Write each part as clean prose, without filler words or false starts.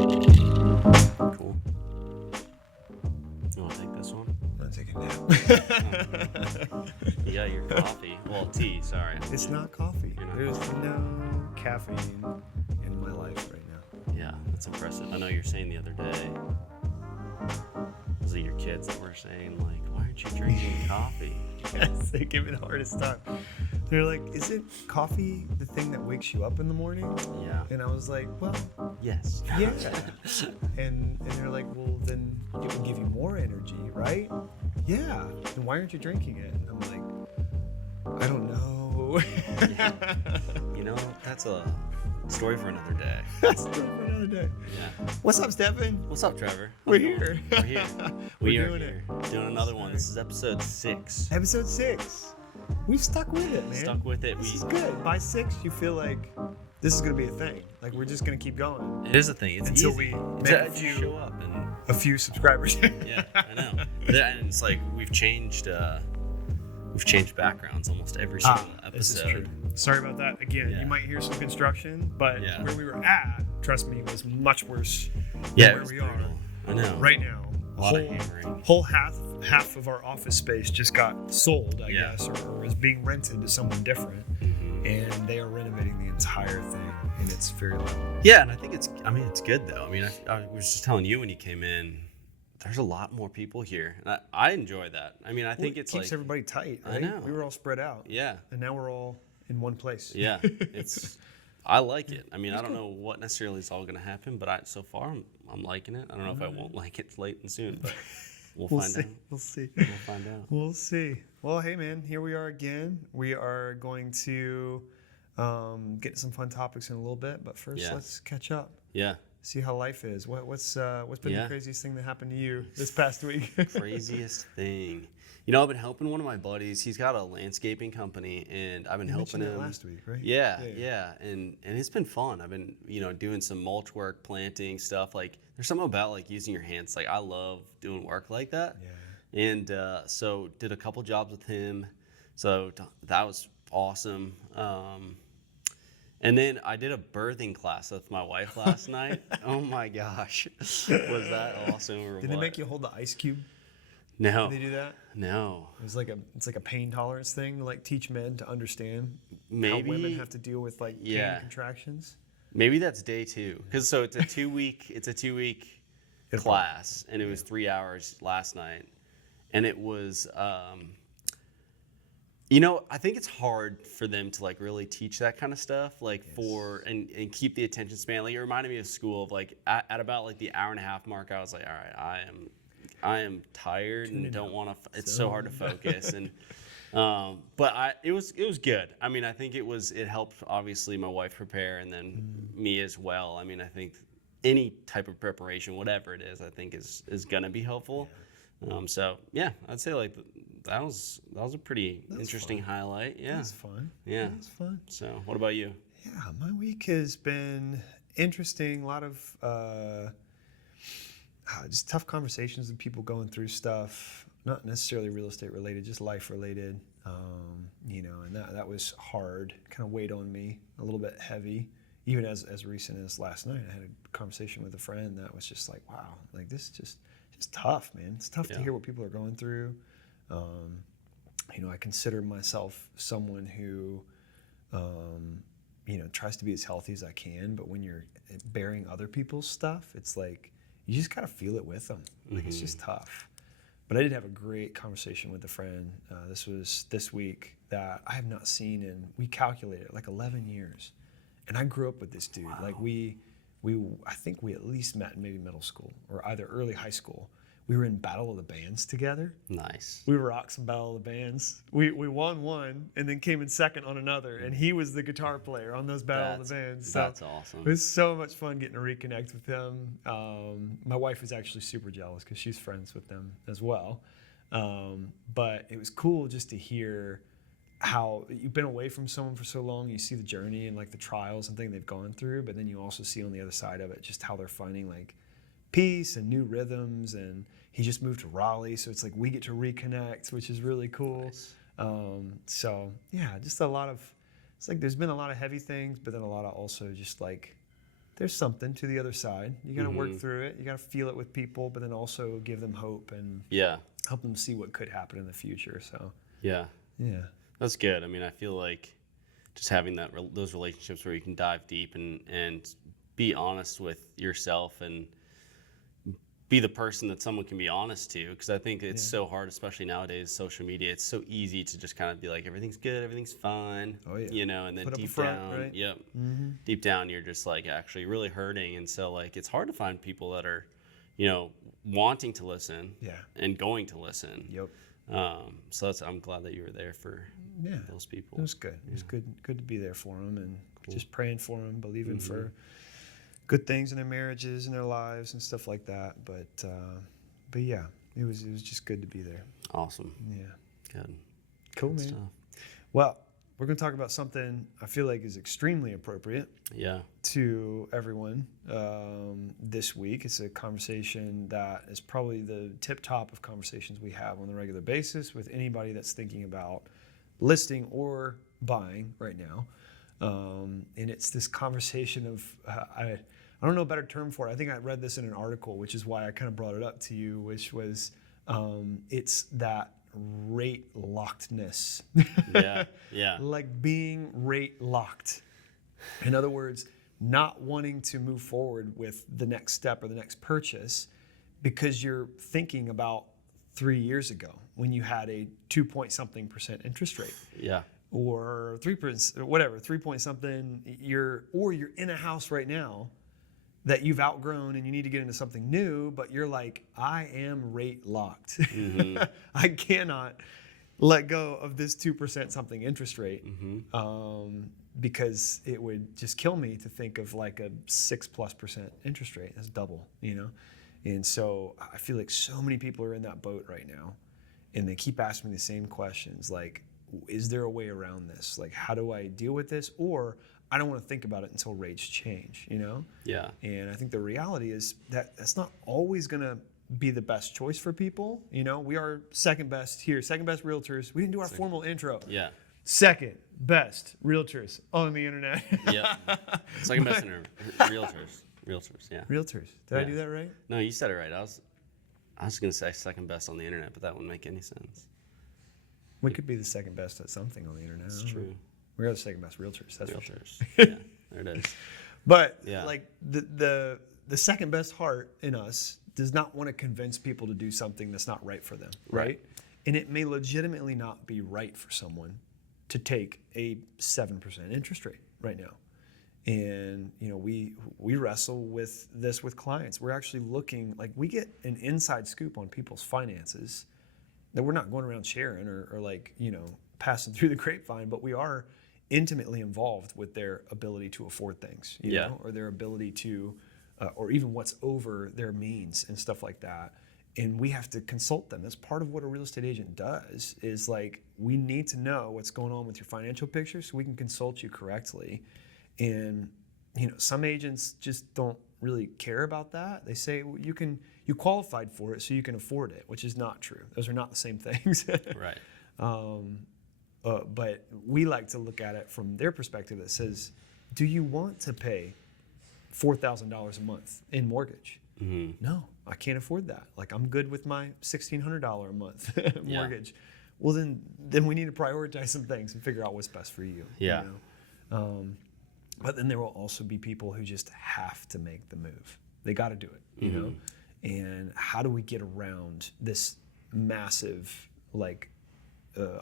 Cool. You want to take this one? I'm gonna take a nap. You got your coffee. Well, tea, sorry. It's not coffee. You're not There's coffee. no caffeine in my life right now. Yeah, that's impressive. I know you were saying the other day, was it your kids that were saying, like, why aren't you drinking coffee? Yes, they give me the hardest time. They're like, isn't coffee the thing that wakes you up in the morning? Yeah. And I was like, well, Yes. yeah. and they're like, well, then it will give you more energy, right? Yeah. Then why aren't you drinking it? And I'm like, I don't know. Yeah. You know, that's a story for another day. That's for another day. Yeah. What's up, Stefan? What's up, Trevor? We're How's it going? here. We're here. We We're are doing here. it. Doing another one. This is episode 6. Episode 6. We've stuck with it, man. Stuck with it. This is good. By 6, you feel like this is going to be a thing. Like, we're just going to keep going It is a thing. It's until easy. we It's make a a few, show up and a few subscribers. yeah, I know. And it's like we've changed backgrounds almost every single episode. This is true. Sorry about that. Again, Yeah. you might hear some construction, but Yeah. where we were at, trust me, was much worse Yeah, than it where was we brutal. are I know. right now. A lot of hammering. Whole half of our office space just got sold, I Yeah. guess, or is being rented to someone different, and they are renovating the entire thing, and it's very low. Yeah, and I think it's good though. I mean, I was just telling you when you came in, there's a lot more people here. And I enjoy that. I mean, I think It it's keeps like, everybody tight, I right? know. We were all spread out, yeah, and now we're all in one place. yeah. I like it. I mean, I don't know what necessarily is all going to happen, but so far I'm liking it. I don't know if I won't like it late and soon, but we'll find see. out. We'll see. We'll find out. We'll see. Well, hey, man, here we are again. We are going to get to some fun topics in a little bit, but first, Yeah. let's catch up. Yeah. See how life is. What's been Yeah. the craziest thing that happened to you this past week? Craziest thing. You know, I've been helping one of my buddies. He's got a landscaping company, and I've been You helping mentioned that him last week, right? Yeah. And it's been fun. I've been, doing some mulch work, planting stuff. Like, there's something about like using your hands. Like, I love doing work like that. Yeah. And so did a couple jobs with him. So that was awesome. And then I did a birthing class with my wife last night. Oh my gosh, was that awesome? Or Did what? they make you hold the ice cube? No. Did they do that? No. It's like a pain tolerance thing, to, like, teach men to understand Maybe how women have to deal with like pain Yeah. contractions. Maybe that's day 2. Because so it's a 2-week class, and it was 3 hours last night, and it was. I think it's hard for them to like really teach that kind of stuff, like and keep the attention span. Like, it reminded me of school of like at about like the hour and a half mark, I was like, all right, I am tired and don't want to. It's so hard to focus, and but it was good. I mean, I think it helped obviously my wife prepare, and then me as well. I mean, I think any type of preparation, whatever it is, I think is gonna be helpful. So yeah, I'd say like that was a pretty interesting highlight. Yeah, That's fun. Yeah. That's fun. So what about you? Yeah, my week has been interesting. A lot of just tough conversations with people going through stuff, not necessarily real estate related, just life related. And that was hard, kind of weighed on me a little bit heavy. Even as recent as last night, I had a conversation with a friend that was just like, wow, like this is just tough, man. It's tough to hear what people are going through. I consider myself someone who, tries to be as healthy as I can, but when you're bearing other people's stuff, it's like, you just gotta feel it with them. Like, it's just tough. But I did have a great conversation with a friend. This was this week that I have not seen in, we calculated, like 11 years. And I grew up with this dude. Wow. Like I think we at least met in maybe middle school or either early high school. We were in Battle of the Bands together. Nice. We rocked some Battle of the Bands. We won one and then came in second on another. And he was the guitar player on those Battle of the Bands. So that's awesome. It was so much fun getting to reconnect with him. My wife was actually super jealous because she's friends with them as well. But it was cool just to hear how you've been away from someone for so long. You see the journey and like the trials and things they've gone through, but then you also see on the other side of it just how they're finding like peace and new rhythms. And he just moved to Raleigh, so it's like we get to reconnect, which is really cool. Nice. So yeah, just a lot of, it's like there's been a lot of heavy things, but then a lot of also just like there's something to the other side. You got to work through it. You got to feel it with people, but then also give them hope and help them see what could happen in the future. So yeah, that's good. I mean, I feel like just having those relationships where you can dive deep and be honest with yourself and be the person that someone can be honest to, because I think it's so hard, especially nowadays, social media. It's so easy to just kind of be like, everything's good, everything's fine, you know, and then deep down, deep down, you're just like actually really hurting. And so like, it's hard to find people that are, you know, wanting to listen and going to listen. So I'm glad that you were there for those people. It was good. It was good to be there for them, and just praying for them, believing for good things in their marriages and their lives and stuff like that. But yeah, it was just good to be there. Awesome. Yeah. Good. Cool, man. Stuff. Well, we're going to talk about something I feel like is extremely appropriate to everyone this week. It's a conversation that is probably the tip top of conversations we have on a regular basis with anybody that's thinking about listing or buying right now. And it's this conversation of, I don't know a better term for it. I think I read this in an article, which is why I kind of brought it up to you, which was it's that rate lockedness. Like being rate locked. In other words, not wanting to move forward with the next step or the next purchase because you're thinking about 3 years ago when you had a 2-point-something% interest rate. Or 3%, whatever, 3 point something. You're in a house right now that you've outgrown and you need to get into something new, but you're like, I am rate locked. I cannot let go of this 2% something interest rate because it would just kill me to think of like a 6+% interest rate. That's double, you know? And so I feel like so many people are in that boat right now, and they keep asking me the same questions, like, is there a way around this? Like, how do I deal with this? Or I don't want to think about it until rates change, you know? And I think the reality is that that's not always going to be the best choice for people. You know, we are second best here, second best realtors. We didn't do our formal intro. Second best realtors on the internet. Second best realtors. Realtors. Did I do that right? No, you said it right. I was going to say second best on the internet, but that wouldn't make any sense. We could be the second best at something on the internet. That's true. We're the second best realtors. That's realtors. For sure. There it is. But like the second best heart in us does not want to convince people to do something that's not right for them, right? And it may legitimately not be right for someone to take a 7% interest rate right now. And you know, we wrestle with this with clients. We're actually looking, like, we get an inside scoop on people's finances that we're not going around sharing or like, you know, passing through the grapevine, but we are intimately involved with their ability to afford things, you know, or their ability to, or even what's over their means and stuff like that. And we have to consult them. That's part of what a real estate agent does, is like, we need to know what's going on with your financial picture so we can consult you correctly. And, you know, some agents just don't really care about that. They say, well, you qualified for it so you can afford it, which is not true. Those are not the same things. But we like to look at it from their perspective that says, do you want to pay $4,000 a month in mortgage? No, I can't afford that. Like, I'm good with my $1,600 a month mortgage. Well, then we need to prioritize some things and figure out what's best for you. You know? But then there will also be people who just have to make the move. They got to do it, you know? And how do we get around this massive, like,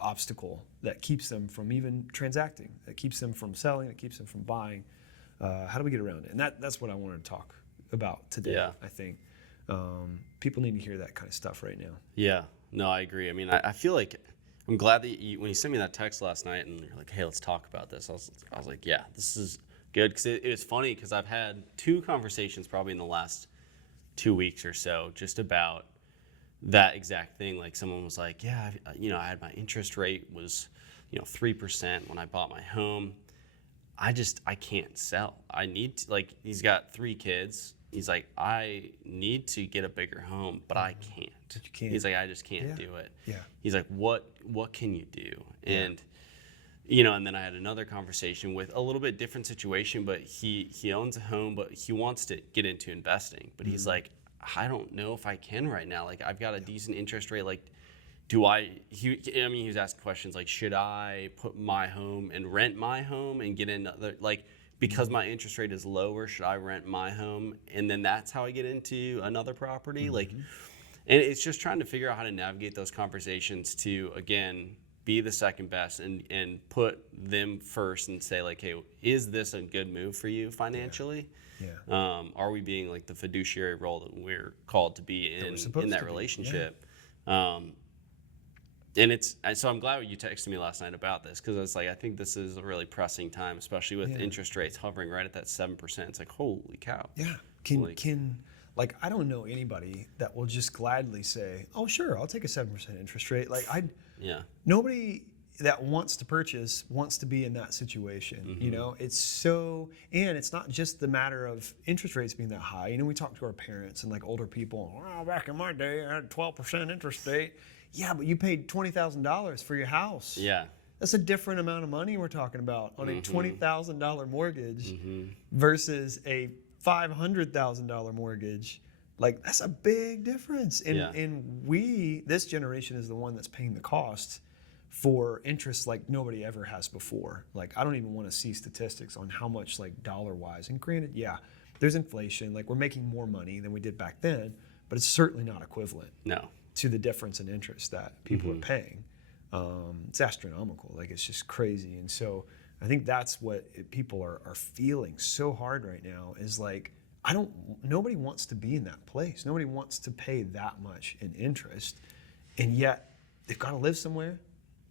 obstacle that keeps them from even transacting, that keeps them from selling, that keeps them from buying? How do we get around it? And that's what I wanted to talk about today, I think. People need to hear that kind of stuff right now. No, I agree. I mean, I feel like, I'm glad that when you sent me that text last night and you're like, hey, let's talk about this, I was like, yeah, this is good. Because it was funny, because I've had 2 conversations probably in the last 2 weeks or so just about that exact thing. Like, someone was like, yeah, you know, I had my interest rate was, you know, 3% when I bought my home. I can't sell. I need to, like, he's got 3 kids. He's like, I need to get a bigger home, but I can't. But you can't. He's like, I just can't do it. Yeah. He's like, what can you do? And and then I had another conversation with a little bit different situation, but he owns a home, but he wants to get into investing. But he's like, I don't know if I can right now. Like, I've got a decent interest rate. Like, he was asking questions like, should I put my home and rent my home and get another, like, because my interest rate is lower, should I rent my home? And then that's how I get into another property. Like, and it's just trying to figure out how to navigate those conversations to, again, be the second best and put them first and say, like, hey, is this a good move for you financially? Yeah. Are we being like the fiduciary role that we're called to be in that relationship? And so I'm glad you texted me last night about this, because it's like, I think this is a really pressing time, especially with interest rates hovering right at that 7%. It's like, holy cow. Yeah. Like, I don't know anybody that will just gladly say, oh, sure, I'll take a 7% interest rate. Like, nobody that wants to purchase wants to be in that situation. It's so, and it's not just the matter of interest rates being that high. We talk to our parents and like older people, well, back in my day, I had a 12% interest rate. Yeah, but you paid $20,000 for your house. Yeah. That's a different amount of money we're talking about on a $20,000 mortgage versus a $500,000 mortgage. Like, that's a big difference. And this generation is the one that's paying the cost for interest like nobody ever has before. Like, I don't even want to see statistics on how much, like, dollar-wise. And granted, there's inflation. Like, we're making more money than we did back then, but it's certainly not equivalent to the difference in interest that people are paying. It's astronomical. Like, it's just crazy. And so I think that's what people are feeling so hard right now is like, nobody wants to be in that place. Nobody wants to pay that much in interest. And yet they've got to live somewhere.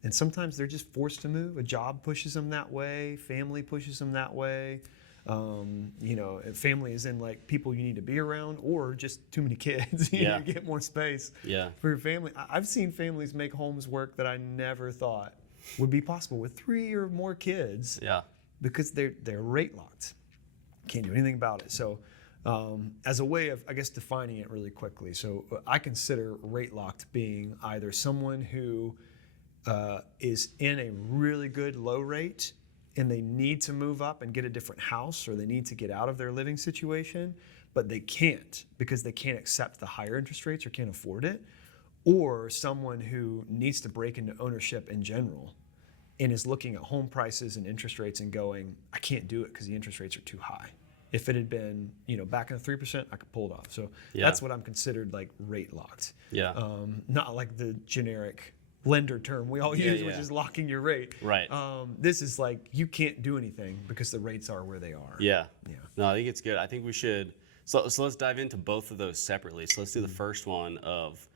And sometimes they're just forced to move. A job pushes them that way. Family pushes them that way. Family is in like people you need to be around, or just too many kids. You get more space for your family. I've seen families make homes work that I never thought would be possible with 3 or more kids. Because they're rate locked. Can't do anything about it. So as a way of, I guess, defining it really quickly. So I consider rate locked being either someone who is in a really good low rate and they need to move up and get a different house, or they need to get out of their living situation, but they can't because they can't accept the higher interest rates or can't afford it, or someone who needs to break into ownership in general and is looking at home prices and interest rates and going, I can't do it because the interest rates are too high. If it had been, back in the 3%, I could pull it off. So that's what I'm considered like rate locked. Not like the generic lender term we all use, which is locking your rate. Right. This is like, you can't do anything because the rates are where they are. No, I think it's good. I think we should. So let's dive into both of those separately. So let's do the first one of,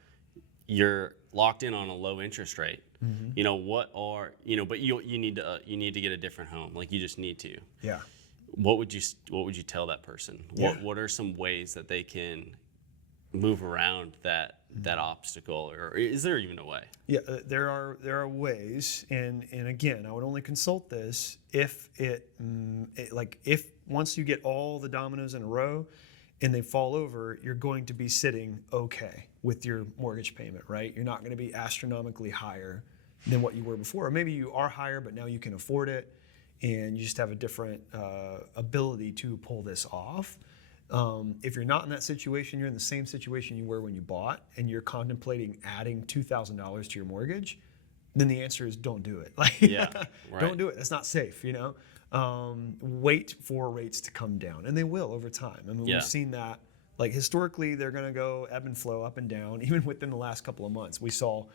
you're locked in on a low interest rate. But you need to get a different home. Like, you just need to. What would you tell that person? What are some ways that they can move around that obstacle, or is there even a way? There are ways, and again, I would only consult this if if once you get all the dominoes in a row and they fall over, you're going to be sitting okay with your mortgage payment, right? You're not going to be astronomically higher than what you were before, or maybe you are higher but now you can afford it and you just have a different ability to pull this off. If you're not in that situation, you're in the same situation you were when you bought, and you're contemplating adding $2,000 to your mortgage, then the answer is don't do it. Don't do it. That's not safe. Wait for rates to come down, and they will over time. I mean, we've seen that. Like, historically, they're going to go ebb and flow, up and down. Even within the last couple of months, we saw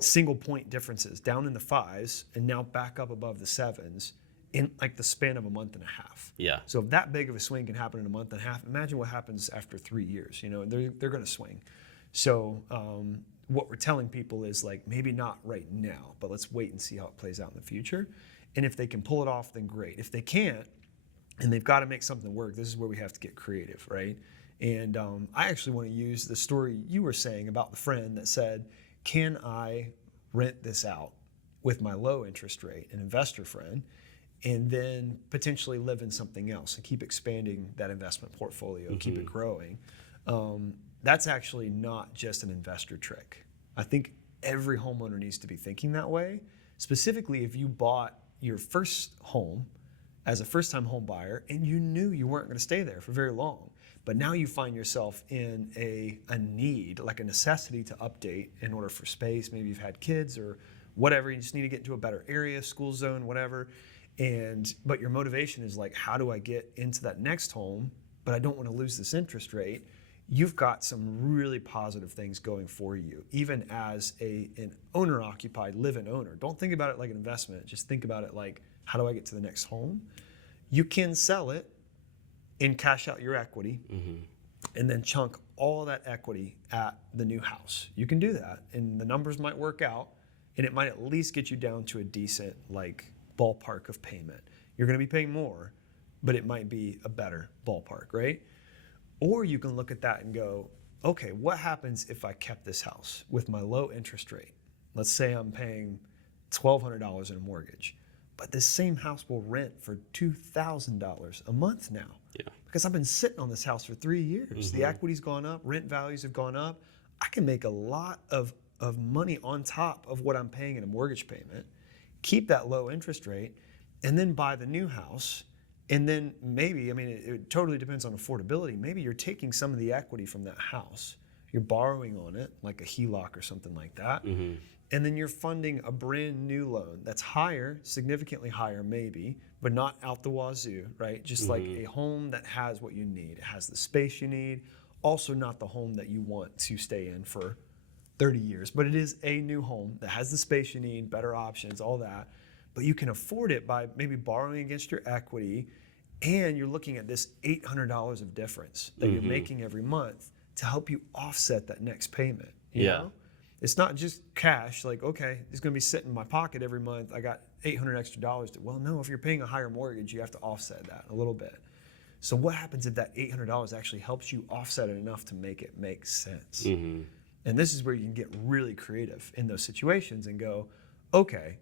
single point differences down in the 5s and now back up above the 7s. In like the span of a month and a half. So if that big of a swing can happen in a month and a half, imagine what happens after 3 years. They're going to swing. So what we're telling people is, like, maybe not right now, but let's wait and see how it plays out in the future. And if they can pull it off, then great. If they can't, and they've got to make something work, this is where we have to get creative, right? And I actually want to use the story you were saying about the friend that said, can I rent this out with my low interest rate, an investor friend, and then potentially live in something else and keep expanding that investment portfolio, keep it growing. That's actually not just an investor trick. I think every homeowner needs to be thinking that way. Specifically, if you bought your first home as a first-time home buyer, and you knew you weren't going to stay there for very long. But now you find yourself in a need, like a necessity to update in order for space. Maybe you've had kids or whatever. You just need to get into a better area, school zone, whatever. But your motivation is like, how do I get into that next home, but I don't want to lose this interest rate? You've got some really positive things going for you, even as an owner-occupied live-in owner. Don't think about it like an investment. Just think about it like, how do I get to the next home? You can sell it and cash out your equity and then chunk all that equity at the new house. You can do that, and the numbers might work out, and it might at least get you down to a decent ballpark of payment. You're going to be paying more, but it might be a better ballpark, right? Or you can look at that and go, okay, what happens if I kept this house with my low interest rate? Let's say I'm paying $1,200 in a mortgage, but this same house will rent for $2,000 a month now. Yeah. Because I've been sitting on this house for 3 years. The equity's gone up, rent values have gone up. I can make a lot of money on top of what I'm paying in a mortgage payment, keep that low interest rate, and then buy the new house. And then maybe, it totally depends on affordability. Maybe you're taking some of the equity from that house. You're borrowing on it, like a HELOC or something like that. And then you're funding a brand new loan that's higher, significantly higher maybe, but not out the wazoo, right? Just like a home that has what you need. It has the space you need. Also not the home that you want to stay in for 30 years, but it is a new home that has the space you need, better options, all that. But you can afford it by maybe borrowing against your equity, and you're looking at this $800 of difference that you're making every month to help you offset that next payment. You know? It's not just cash, like, okay, it's going to be sitting in my pocket every month. I got $800 extra dollars. Well, no, if you're paying a higher mortgage, you have to offset that a little bit. So what happens if that $800 actually helps you offset it enough to make it make sense? And this is where you can get really creative in those situations and go, okay,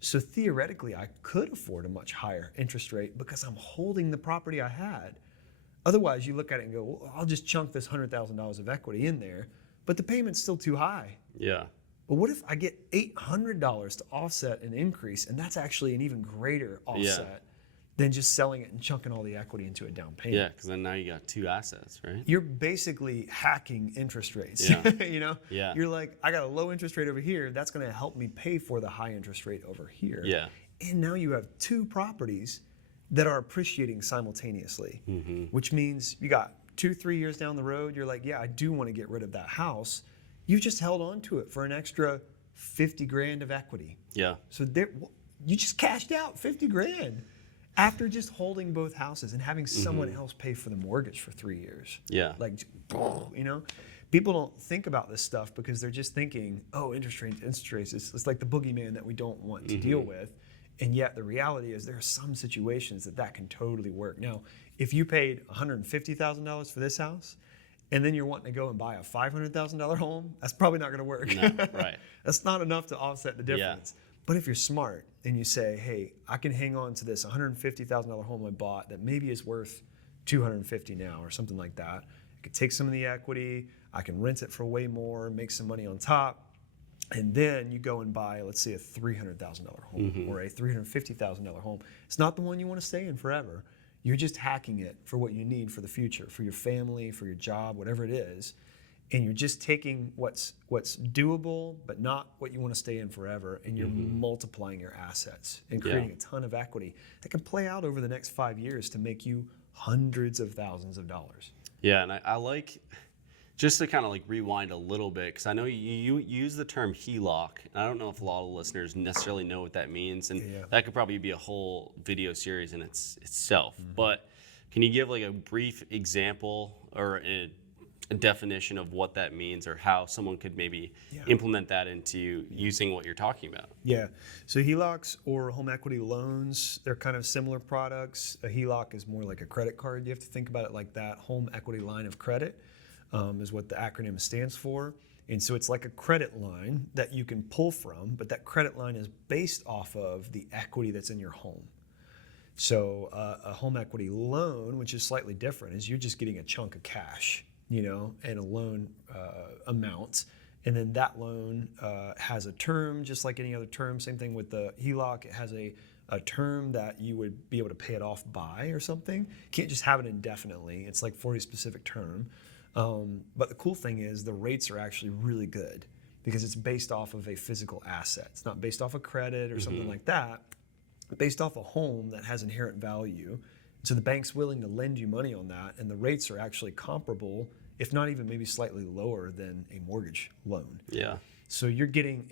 so theoretically I could afford a much higher interest rate because I'm holding the property I had. Otherwise, you look at it and go, well, I'll just chunk this $100,000 of equity in there, but the payment's still too high. Yeah. But what if I get $800 to offset an increase, and that's actually an even greater offset than just selling it and chunking all the equity into a down payment? Yeah, because then now you got two assets, right? You're basically hacking interest rates. Yeah. You know? Yeah. You're like, I got a low interest rate over here. That's going to help me pay for the high interest rate over here. Yeah. And now you have two properties that are appreciating simultaneously, which means you got 2-3 years down the road, you're like, yeah, I do want to get rid of that house. You've just held on to it for an extra 50 grand of equity. Yeah. So you just cashed out 50 grand after just holding both houses and having someone else pay for the mortgage for 3 years. Yeah. Like, you know, people don't think about this stuff because they're just thinking, oh, interest rates, it's like the boogeyman that we don't want to deal with. And yet the reality is there are some situations that can totally work. Now, if you paid $150,000 for this house, and then you're wanting to go and buy a $500,000 home, that's probably not going to work. No, right. That's not enough to offset the difference. Yeah. But if you're smart and you say, hey, I can hang on to this $150,000 home I bought that maybe is worth $250,000 now or something like that. I could take some of the equity, I can rent it for way more, make some money on top, and then you go and buy, let's say, a $300,000 home or a $350,000 home. It's not the one you want to stay in forever. You're just hacking it for what you need for the future, for your family, for your job, whatever it is. And you're just taking what's doable, but not what you want to stay in forever, and you're multiplying your assets and creating a ton of equity that can play out over the next 5 years to make you hundreds of thousands of dollars. Yeah, and I like, just to kind of like rewind a little bit, because I know you use the term HELOC, and I don't know if a lot of listeners necessarily know what that means, and that could probably be a whole video series in itself. But can you give like a brief example or a definition of what that means, or how someone could maybe implement that into using what you're talking about? Yeah, so HELOCs or home equity loans, they're kind of similar products. A HELOC is more like a credit card. You have to think about it like that. Home equity line of credit is what the acronym stands for. And so it's like a credit line that you can pull from, but that credit line is based off of the equity that's in your home. So a home equity loan, which is slightly different, is you're just getting a chunk of cash, you know, and a loan amount. And then that loan has a term, just like any other term. Same thing with the HELOC. It has a a term that you would be able to pay it off by or something. You can't just have it indefinitely. It's like for a specific term. But the cool thing is the rates are actually really good because it's based off of a physical asset. It's not based off of credit or something like that. It's based off a home that has inherent value. So the bank's willing to lend you money on that, and the rates are actually comparable, if not even maybe slightly lower than a mortgage loan. Yeah. So you're getting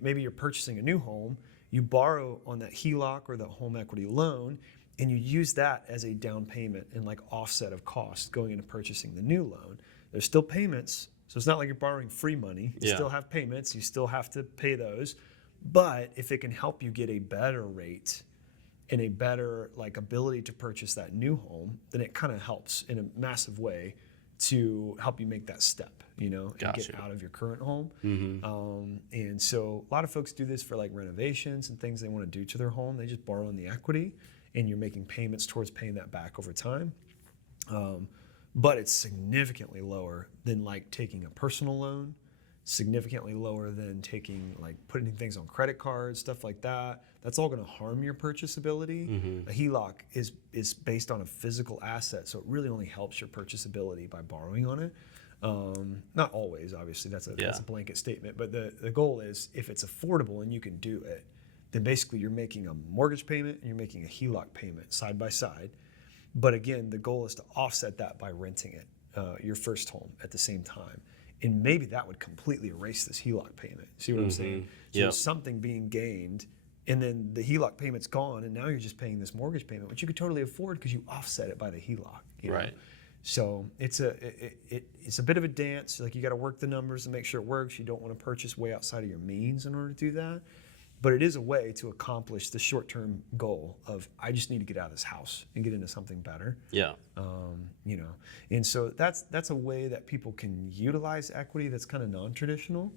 maybe you're purchasing a new home, you borrow on that HELOC or the home equity loan, and you use that as a down payment and like offset of cost going into purchasing the new loan. There's still payments, so it's not like you're borrowing free money. You still have payments, you still have to pay those. But if it can help you get a better rate and a better like ability to purchase that new home, then it kind of helps in a massive way to help you make that step, and get out of your current home. And so a lot of folks do this for like renovations and things they want to do to their home. They just borrow in the equity, and you're making payments towards paying that back over time. But it's significantly lower than like taking a personal loan, significantly lower than taking like putting things on credit cards, stuff like that. That's all going to harm your purchasability. A HELOC is based on a physical asset, so it really only helps your purchasability by borrowing on it. Not always, obviously, that's a blanket statement, but the goal is if it's affordable and you can do it, then basically you're making a mortgage payment and you're making a HELOC payment side by side. But again, the goal is to offset that by renting it, your first home at the same time. And maybe that would completely erase this HELOC payment. See what I'm saying? So there's something being gained, and then the HELOC payment's gone, and now you're just paying this mortgage payment, which you could totally afford because you offset it by the HELOC. Right. So it's a bit of a dance. Like you got to work the numbers and make sure it works. You don't want to purchase way outside of your means in order to do that. But it is a way to accomplish the short-term goal of I just need to get out of this house and get into something better. Yeah. And so that's a way that people can utilize equity that's kind of non-traditional.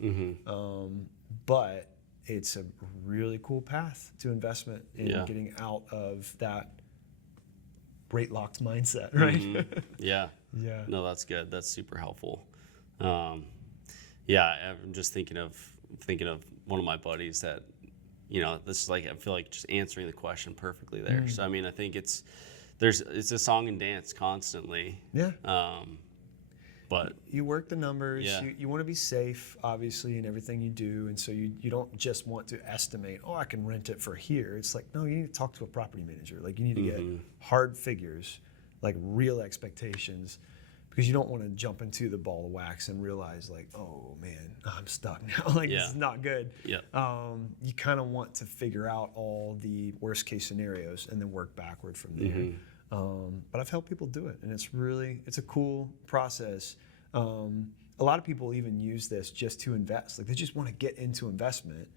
But it's a really cool path to investment in getting out of that rate locked mindset, right? Yeah. No, that's good. That's super helpful. I'm just thinking of one of my buddies that, this is like, I feel like just answering the question perfectly there. So, I mean, I think it's a song and dance constantly. Yeah. But you work the numbers. Yeah. You want to be safe, obviously, in everything you do. And so you don't just want to estimate, I can rent it for here. It's like, no, you need to talk to a property manager. Like you need to get hard figures, like real expectations, because you don't want to jump into the ball of wax and realize like, oh man, I'm stuck now. Like this is not good. Yeah. You kind of want to figure out all the worst case scenarios and then work backward from there. But I've helped people do it, and it's a cool process. A lot of people even use this just to invest. Like they just want to get into investment.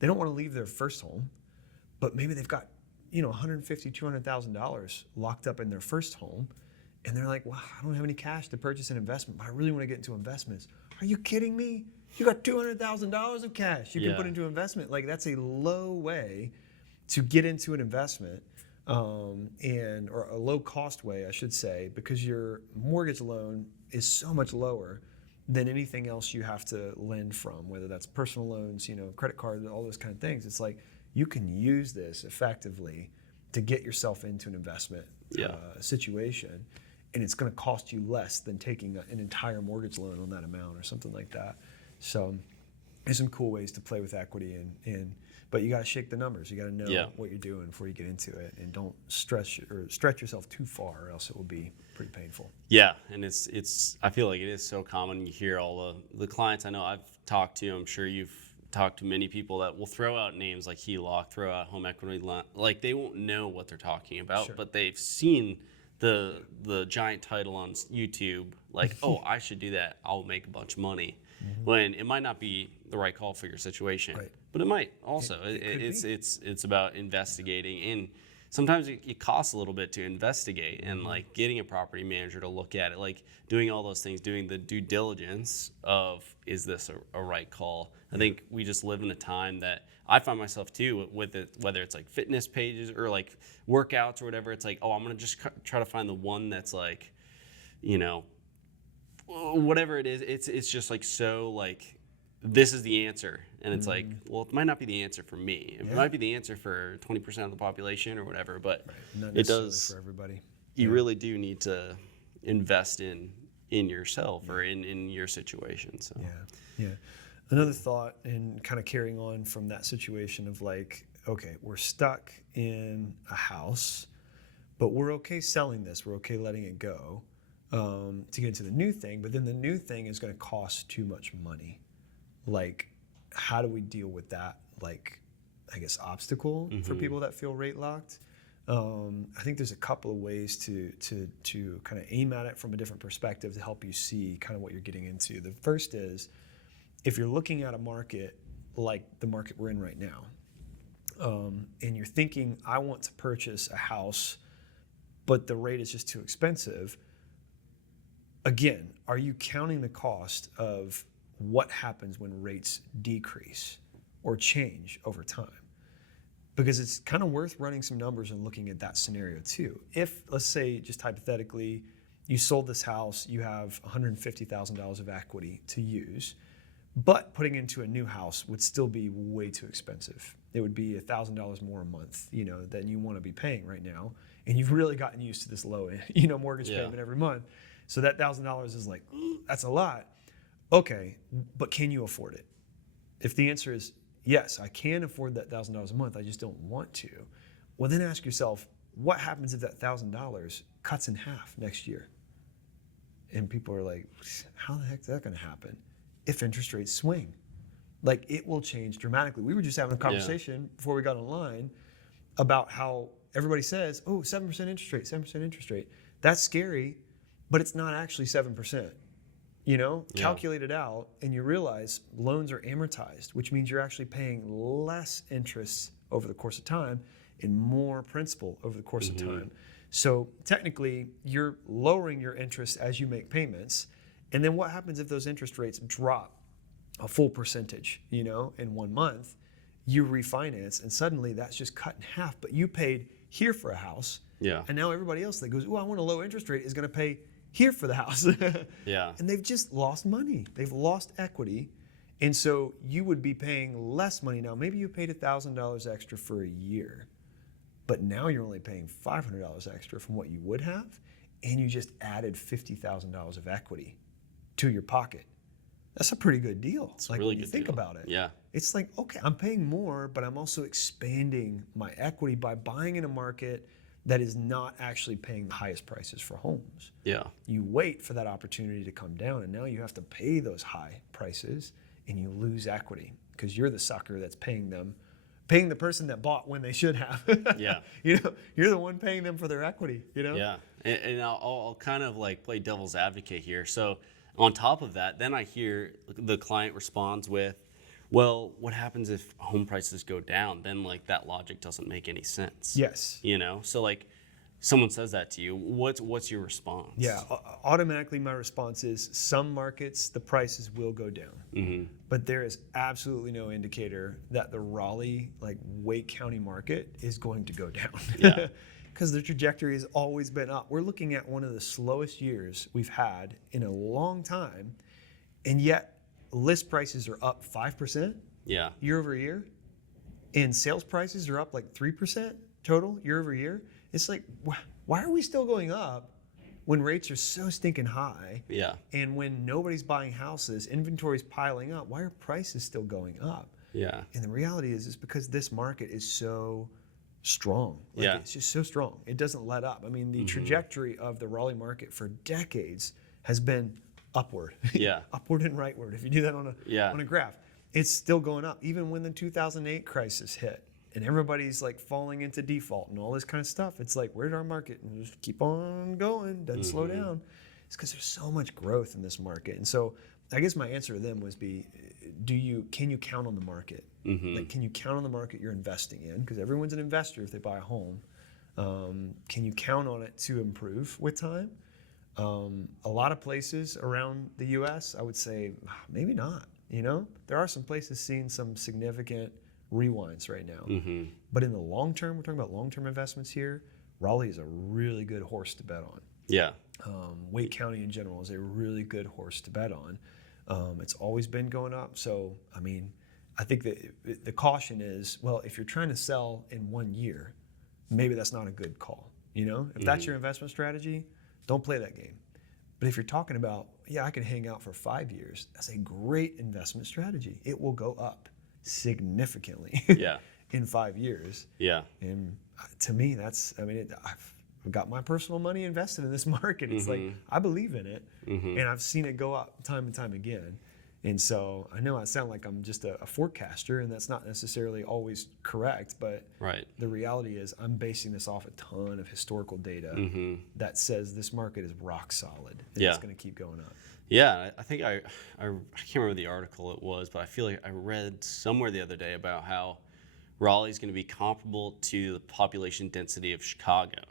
They don't want to leave their first home, but maybe they've got, $150,000, $200,000 locked up in their first home. And they're like, well, I don't have any cash to purchase an investment, but I really want to get into investments. Are you kidding me? You got $200,000 of cash you can put into investment. Like that's a low way to get into an investment. Or a low cost way, I should say, because your mortgage loan is so much lower than anything else you have to lend from, whether that's personal loans, credit cards, all those kind of things. It's like you can use this effectively to get yourself into an investment situation, and it's going to cost you less than taking an entire mortgage loan on that amount or something like that. So there's some cool ways to play with equity, but you got to shake the numbers. You got to know what you're doing before you get into it, and don't stretch yourself too far, or else it will be pretty painful. Yeah, and it's I feel like it is so common. You hear all the clients I know I've talked to. I'm sure you've talked to many people that will throw out names like HELOC, throw out home equity loan. Like they won't know what they're talking about, but they've seen the giant title on YouTube. Like, I should do that. I'll make a bunch of money. When it might not be the right call for your situation. Right. But it might also. It's about investigating, and sometimes it costs a little bit to investigate, and like getting a property manager to look at it, like doing all those things, doing the due diligence of, is this a right call? I think we just live in a time that I find myself too with it, whether it's like fitness pages or like workouts or whatever. It's like, I'm gonna just try to find the one that's like, whatever it is. It's just like so like this is the answer. And it's like, well, it might not be the answer for me. It might be the answer for 20% of the population or whatever, but Not it necessarily does, for everybody. you really do need to invest in yourself or in your situation. So Yeah. Another thought, and kind of carrying on from that situation of like, okay, we're stuck in a house, but we're okay selling this. We're okay letting it go to get into the new thing. But then the new thing is going to cost too much money. Like, how do we deal with that? Like, I guess, obstacle for people that feel rate locked. I think there's a couple of ways to kind of aim at it from a different perspective to help you see kind of what you're getting into. The first is, if you're looking at a market like the market we're in right now, and you're thinking, I want to purchase a house, but the rate is just too expensive. Again, are you counting the cost of what happens when rates decrease or change over time? Because it's kind of worth running some numbers and looking at that scenario too. If, let's say, just hypothetically, you sold this house, you have $150,000 of equity to use, but putting into a new house would still be way too expensive. It would be $1,000 more a month, than you want to be paying right now. And you've really gotten used to this low, mortgage payment every month. So that $1,000 is like, that's a lot. Okay, but can you afford it? If the answer is yes, I can afford that $1,000 a month, I just don't want to. Well, then ask yourself, what happens if that $1,000 cuts in half next year? And people are like, how the heck is that going to happen? If interest rates swing, like, it will change dramatically. We were just having a conversation before we got online about how everybody says, oh, 7% interest rate, 7% interest rate. That's scary, but it's not actually 7%. Calculate it out, and you realize loans are amortized, which means you're actually paying less interest over the course of time and more principal over the course of time. So technically, you're lowering your interest as you make payments. And then what happens if those interest rates drop a full percentage, in 1 month? You refinance, and suddenly that's just cut in half. But you paid here for a house, and now everybody else that goes, oh, I want a low interest rate, is going to pay here for the house. And they've just lost money. They've lost equity. And so you would be paying less money now. Maybe you paid $1,000 extra for a year, but now you're only paying $500 extra from what you would have, and you just added $50,000 of equity to your pocket. That's a pretty good deal. It's like, really, when you think about it. Yeah. It's like, okay, I'm paying more, but I'm also expanding my equity by buying in a market that is not actually paying the highest prices for homes. Yeah. You wait for that opportunity to come down, and now you have to pay those high prices, and you lose equity because you're the sucker that's paying the person that bought when they should have. Yeah. You're the one paying them for their equity, Yeah. And I'll kind of like play devil's advocate here. So on top of that, then I hear the client responds with, well, what happens if home prices go down? Then like that logic doesn't make any sense. Yes. So like someone says that to you, what's your response? Yeah, automatically my response is some markets, the prices will go down. But there is absolutely no indicator that the Raleigh, like Wake County market is going to go down. Yeah. Because the trajectory has always been up. We're looking at one of the slowest years we've had in a long time, and yet list prices are up 5% year over year, and sales prices are up like 3% total year over year. It's like, why are we still going up when rates are so stinking high? Yeah. And when nobody's buying houses, inventory's piling up, why are prices still going up? Yeah. And the reality is because this market is so strong. It's just so strong. It doesn't let up. I mean, the trajectory of the Raleigh market for decades has been upward. Yeah. Upward and rightward. If you do that on a graph, it's still going up. Even when the 2008 crisis hit and everybody's like falling into default and all this kind of stuff, it's like, where'd our market? And just keep on going, doesn't slow down. It's because there's so much growth in this market. And so I guess my answer to them was can you count on the market? Like, can you count on the market you're investing in? Because everyone's an investor if they buy a home. Can you count on it to improve with time? A lot of places around the U.S., I would say maybe not. There are some places seeing some significant rewinds right now. But in the long term, we're talking about long-term investments here. Raleigh is a really good horse to bet on. Yeah. Wake County in general is a really good horse to bet on. It's always been going up. So, I mean, I think that the caution is, well, if you're trying to sell in 1 year, maybe that's not a good call. You know, if that's your investment strategy, don't play that game. But if you're talking about, yeah, I can hang out for 5 years, that's a great investment strategy. It will go up significantly Yeah. in 5 years. Yeah. And to me, that's, I mean, I've got my personal money invested in this market. It's like, I believe in it, and I've seen it go up time and time again. And so I know I sound like I'm just a forecaster, and that's not necessarily always correct, but Right. the reality is I'm basing this off a ton of historical data that says this market is rock solid, and Yeah. it's going to keep going up. Yeah, I think I can't remember the article it was, but I feel like I read somewhere the other day about how Raleigh's going to be comparable to the population density of Chicago,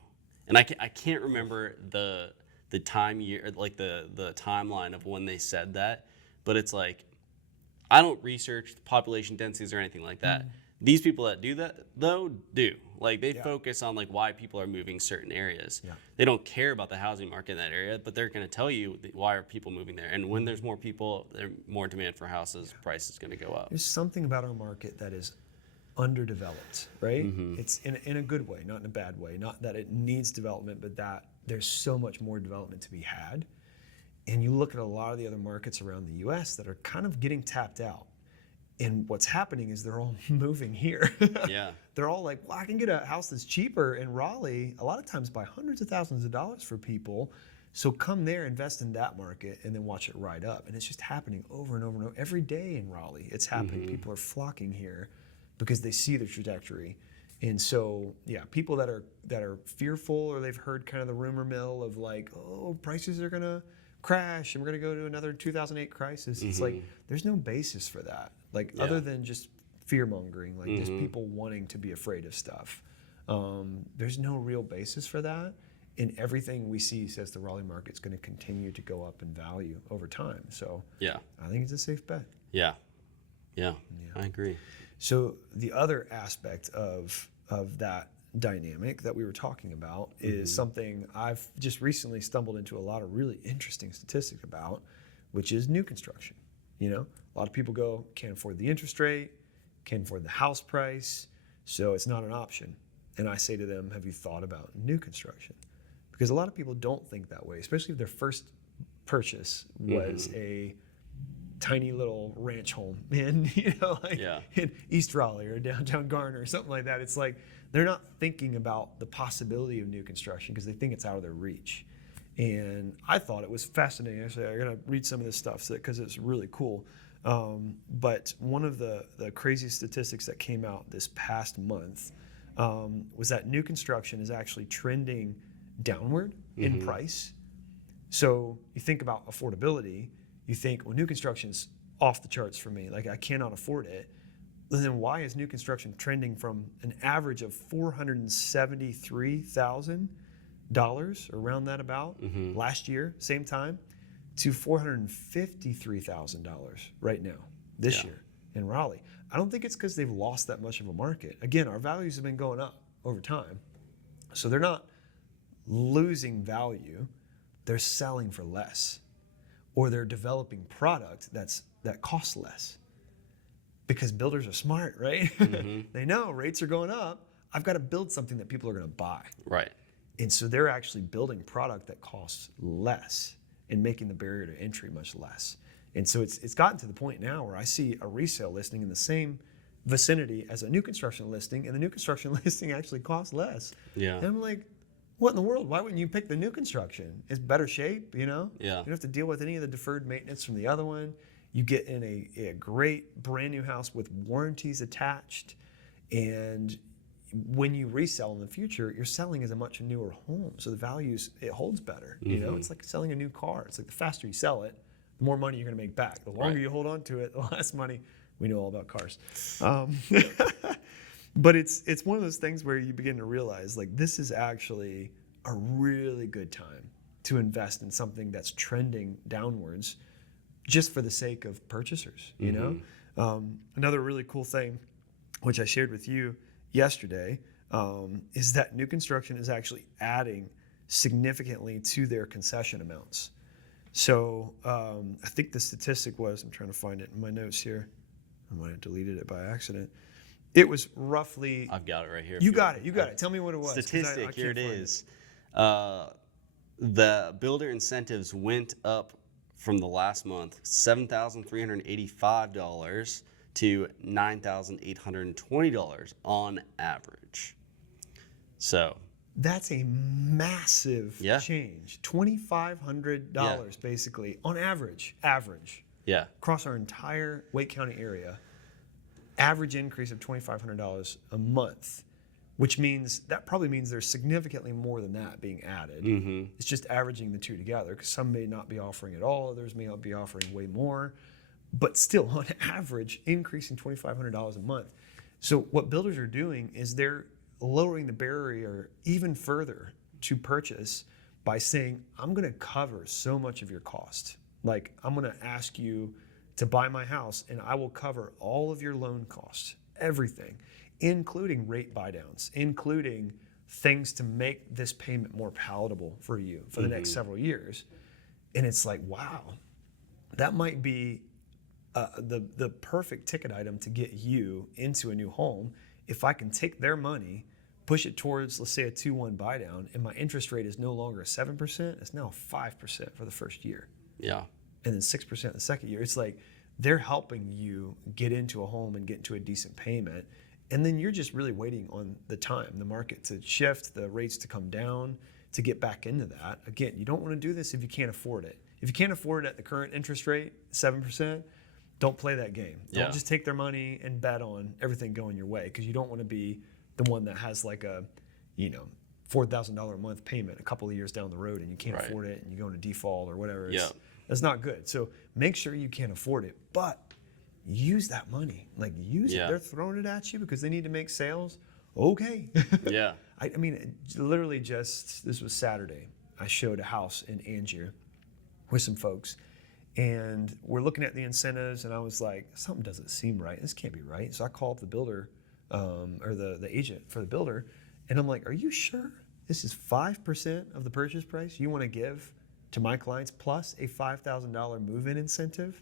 and I can't remember the time year, like the timeline of when they said that, but it's like, I don't research the population densities or anything like that. These people that do that though do. Like they focus on like why people are moving certain areas. Yeah. They don't care about the housing market in that area, but they're going to tell you why are people moving there. And when there's more people, there's more demand for houses, price is going to go up. There's something about our market that is underdeveloped, right? It's in a good way, not in a bad way. Not that it needs development, but that there's so much more development to be had. And you look at a lot of the other markets around the US that are kind of getting tapped out. And what's happening is they're all moving here. Yeah. They're all like, well, I can get a house that's cheaper in Raleigh, a lot of times by hundreds of thousands of dollars for people. So come there, invest in that market, and then watch it ride up. And it's just happening over and over and over. Every day in Raleigh, it's happening. People are flocking here because they see the trajectory. And so, yeah, people that are fearful, or they've heard kind of the rumor mill of like, oh, prices are going to crash and we're going to go to another 2008 crisis. It's like, there's no basis for that. Like, other than just fear mongering, like just people wanting to be afraid of stuff. There's no real basis for that. And everything we see says the Raleigh market's going to continue to go up in value over time. So Yeah. I think it's a safe bet. Yeah. Yeah. I agree. So the other aspect of that dynamic that we were talking about is something I've just recently stumbled into a lot of really interesting statistics about, which is new construction. You know, a lot of people go, can't afford the interest rate, can't afford the house price, so it's not an option. And I say to them, have you thought about new construction? Because a lot of people don't think that way, especially if their first purchase was a tiny little ranch home in, in East Raleigh or downtown Garner or something like that. It's like they're not thinking about the possibility of new construction because they think it's out of their reach. And I thought it was fascinating. Actually, I gotta read some of this stuff because it's really cool. But one of the crazy statistics that came out this past month was that new construction is actually trending downward in price. So you think about affordability, you think, well, new construction's off the charts for me. Like, I cannot afford it. Then why is new construction trending from an average of $473,000, around that about, last year, same time, to $453,000 right now, this year in Raleigh? I don't think it's because they've lost that much of a market. Again, our values have been going up over time. So they're not losing value, they're selling for less. Or they're developing product that costs less. Because builders are smart, right? They know rates are going up. I've got to build something that people are going to buy. Right. And so they're actually building product that costs less and making the barrier to entry much less. And so it's gotten to the point now where I see a resale listing in the same vicinity as a new construction listing, and the new construction listing actually costs less. Yeah. And I'm like, what in the world? Why wouldn't you pick the new construction? It's better shape, you know? Yeah. You don't have to deal with any of the deferred maintenance from the other one. You get in a great brand new house with warranties attached. And when you resell in the future, you're selling as a much newer home. So the values, it holds better. You know, it's like selling a new car. It's like the faster you sell it, the more money you're going to make back. The longer you hold on to it, the less money. We know all about cars. But it's one of those things where you begin to realize, like, this is actually a really good time to invest in something that's trending downwards just for the sake of purchasers, you know? Another really cool thing, which I shared with you yesterday, is that new construction is actually adding significantly to their concession amounts. So I think the statistic was, I'm trying to find it in my notes here. I might have deleted it by accident. It was roughly. I've got it right here. You got it. You got it. Tell me what it was. 'Cause Statistic, I here it can't find is. The builder incentives went up from the last month, $7,385 to $9,820 on average. So That's a massive Yeah. change. $2,500 basically on average. yeah, Across our entire Wake County area. Average increase of $2,500 a month, which means that probably means there's significantly more than that being added. It's just averaging the two together, because some may not be offering at all, others may not be offering way more, but still on average increasing $2,500 a month. So what builders are doing is they're lowering the barrier even further to purchase by saying, I'm going to cover so much of your cost. Like, I'm going to ask you to buy my house and I will cover all of your loan costs, everything, including rate buy downs, including things to make this payment more palatable for you for the next several years. And it's like, wow, that might be the perfect ticket item to get you into a new home. If I can take their money, push it towards, let's say, a 2-1 buy down, and my interest rate is no longer 7%, it's now 5% for the first year. yeah, And then 6% the second year. It's like they're helping you get into a home and get into a decent payment. And then you're just really waiting on the time, the market to shift, the rates to come down, to get back into that. Again, you don't want to do this if you can't afford it. If you can't afford it at the current interest rate, 7%, don't play that game. Don't just take their money and bet on everything going your way, because you don't want to be the one that has like a, $4,000 a month payment a couple of years down the road and you can't afford it and you go into default or whatever. That's not good. So make sure you can afford it, but use that money. Like, use it. They're throwing it at you because they need to make sales. Okay. yeah, I mean, literally just, this was Saturday, I showed a house in Angier with some folks, and we're looking at the incentives, and I was like, something doesn't seem right. This can't be right. So I called the builder, or the agent for the builder, and I'm like, are you sure this is 5% of the purchase price you want to give to my clients plus a $5,000 move-in incentive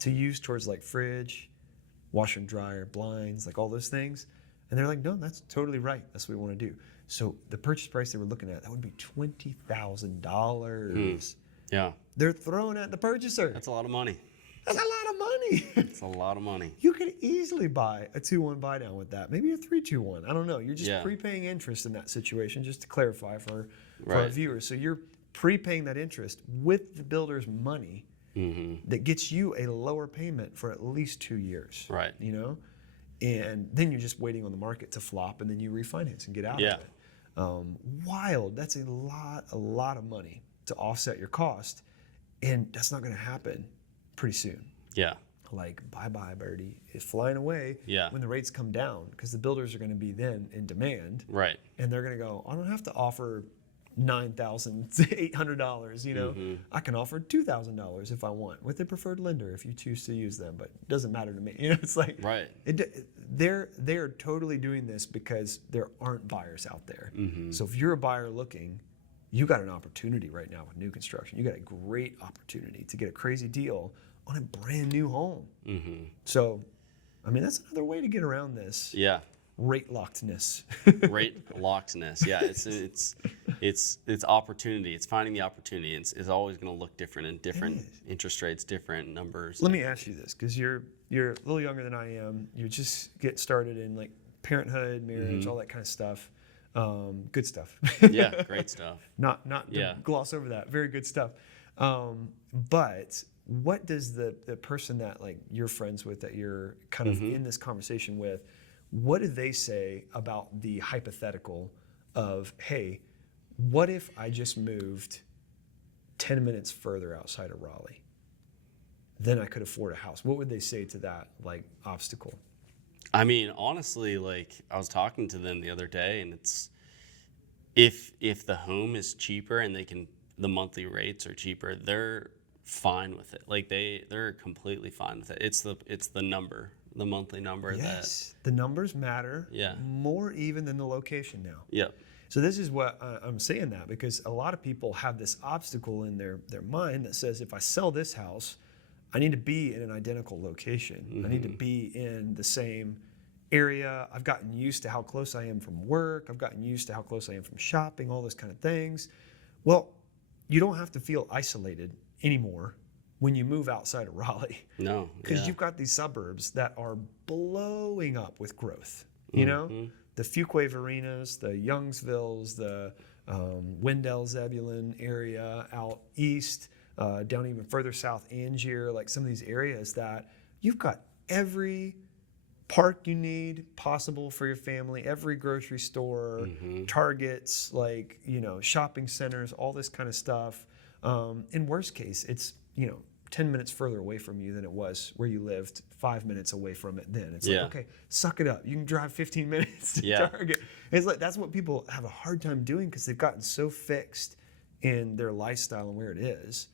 to use towards like fridge, washer and dryer, blinds, like all those things? And they're like, no, that's totally right. That's what we want to do. So the purchase price they were looking at, that would be $20,000. yeah. They're throwing at the purchaser. That's a lot of money. That's a lot of money. It's a lot of money. You could easily buy a 2-1 buy down with that. Maybe a 3-2-1. I don't know. You're just prepaying interest in that situation, just to clarify for our viewers. So you're prepaying that interest with the builder's money that gets you a lower payment for at least 2 years. Right. And then you're just waiting on the market to flop, and then you refinance and get out of it. Wild. That's a lot of money to offset your cost, and that's not going to happen pretty soon. Yeah. Like, bye-bye, birdie. It's flying away when the rates come down, because the builders are going to be then in demand. Right. And they're going to go, I don't have to offer $9,800, I can offer $2,000 if I want, with a preferred lender if you choose to use them, but it doesn't matter to me. It's like, they're totally doing this because there aren't buyers out there. So if you're a buyer looking, you got an opportunity right now with new construction. You got a great opportunity to get a crazy deal on a brand new home. So, I mean, that's another way to get around this. Yeah. Rate lockedness. Rate lockedness. Yeah, it's opportunity. It's finding the opportunity. It's always going to look different, and different interest rates, different numbers. Let me ask you this, because you're a little younger than I am. You just get started in like parenthood, marriage, all that kind of stuff. Good stuff. Yeah, great stuff. Not to gloss over that. Very good stuff. But what does the person that like you're friends with, that you're kind of in this conversation with, what do they say about the hypothetical of, hey, what if I just moved 10 minutes further outside of Raleigh? Then I could afford a house. What would they say to that like obstacle? I mean, honestly, like, I was talking to them the other day, and it's, if the home is cheaper and the monthly rates are cheaper, they're fine with it. Like, they're completely fine with it. It's the number, the monthly number. Yes, the numbers matter more even than the location now. Yep. So this is what I'm saying that because a lot of people have this obstacle in their mind that says, if I sell this house, I need to be in an identical location. I need to be in the same area. I've gotten used to how close I am from work. I've gotten used to how close I am from shopping, all those kind of things. Well, you don't have to feel isolated anymore when you move outside of Raleigh. No. Because you've got these suburbs that are blowing up with growth, you know? The Fuquay Varinas, the Youngsvilles, the Wendell Zebulon area out east, down even further south, Angier, like some of these areas that you've got every park you need possible for your family, every grocery store, Targets, like, you know, shopping centers, all this kind of stuff. In worst case, it's, you know, 10 minutes further away from you than it was where you lived 5 minutes away from it then. It's like, okay, suck it up. You can drive 15 minutes to Target. It's like, that's what people have a hard time doing because they've gotten so fixed in their lifestyle and where it is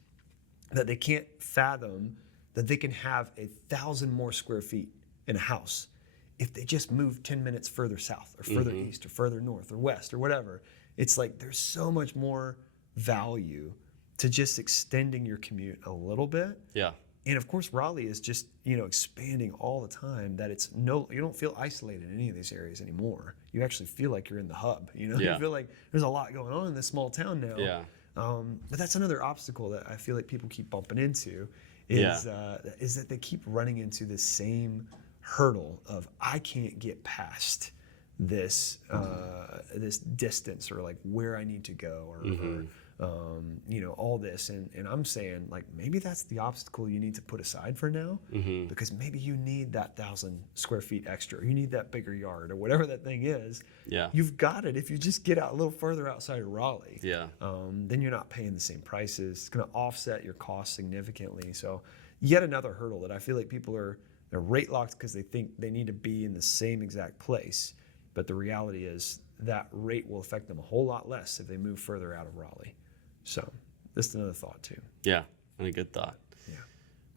that they can't fathom that they can have 1,000 more square feet in a house if they just move 10 minutes further south or further east or further north or west or whatever. It's like there's so much more value to just extending your commute a little bit. Yeah. And of course, Raleigh is just, you know, expanding all the time, that it's you don't feel isolated in any of these areas anymore. You actually feel like you're in the hub, you know? You feel like there's a lot going on in this small town now. Yeah. But that's another obstacle that I feel like people keep bumping into is that they keep running into the same hurdle of, I can't get past this this distance or like where I need to go or you know, all this. And I'm saying, like, maybe that's the obstacle you need to put aside for now, because maybe you need that 1,000 square feet extra, or you need that bigger yard or whatever that thing is. Yeah. You've got it if you just get out a little further outside of Raleigh. Yeah. Then you're not paying the same prices. It's going to offset your costs significantly. So yet another hurdle that I feel like people they're rate locked because they think they need to be in the same exact place. But the reality is that rate will affect them a whole lot less if they move further out of Raleigh. So just another thought too. Yeah, and a good thought. Yeah.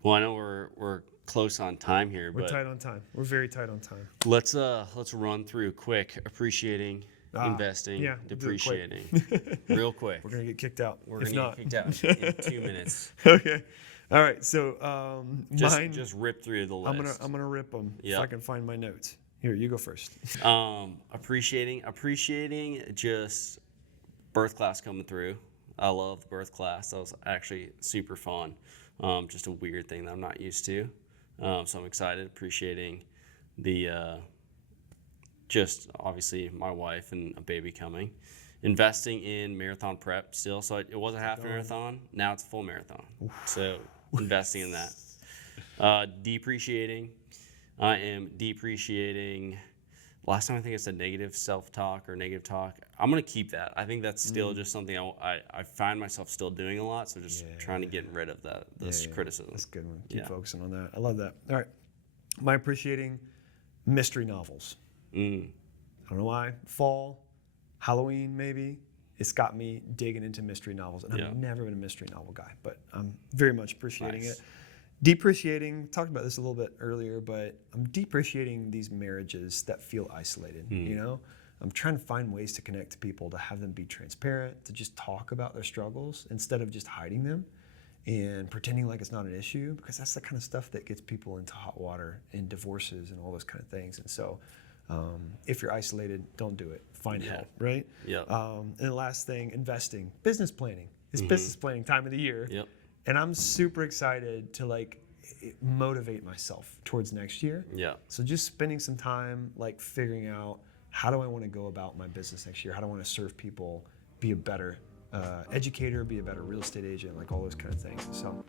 Well, I know we're close on time here, We're but tight on time. We're very tight on time. let's run through quick appreciating, investing, yeah, we'll do it quick. depreciating, real quick. We're gonna get kicked out. We're if gonna not. get kicked out in 2 minutes. Okay. All right. So mine. Just rip through the list. I'm gonna rip them if Yep. I can find my notes. Here, you go first. Appreciating just birth class coming through. I love the birth class. That was actually super fun. Just a weird thing that I'm not used to. So I'm excited, appreciating the, just obviously my wife and a baby coming. Investing in marathon prep still. So it was a half marathon. Now it's a full marathon. So investing in that. Depreciating. I am depreciating. Last time I think I said negative self-talk or negative talk. I'm going to keep that. I think that's still just something I find myself still doing a lot. So just trying to get rid of this criticism. That's a good one. Keep focusing on that. I love that. All right. My appreciating mystery novels. I don't know why. Fall, Halloween maybe. It's got me digging into mystery novels. And I've never been a mystery novel guy, but I'm very much appreciating it. Depreciating, talked about this a little bit earlier, but I'm depreciating these marriages that feel isolated, you know? I'm trying to find ways to connect to people, to have them be transparent, to just talk about their struggles instead of just hiding them and pretending like it's not an issue, because that's the kind of stuff that gets people into hot water and divorces and all those kind of things. And so if you're isolated, don't do it. Find help, right? Yep. And the last thing, investing, business planning. It's business planning time of the year. Yep. And I'm super excited to like motivate myself towards next year. Yeah. So just spending some time like figuring out, how do I want to go about my business next year? How do I want to serve people, be a better educator, be a better real estate agent, like all those kind of things. So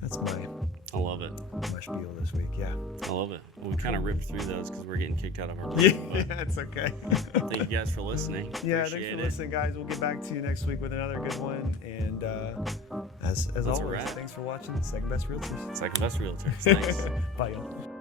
that's I love it. my spiel this week. Yeah. I love it. Well, we kind of ripped through those because we're getting kicked out of our room. Yeah, it's okay. Thank you guys for listening. Yeah, thanks for listening, guys. We'll get back to you next week with another good one. And as always, thanks for watching Second Best Realtors. Second Best Realtors. Thanks. Bye, y'all.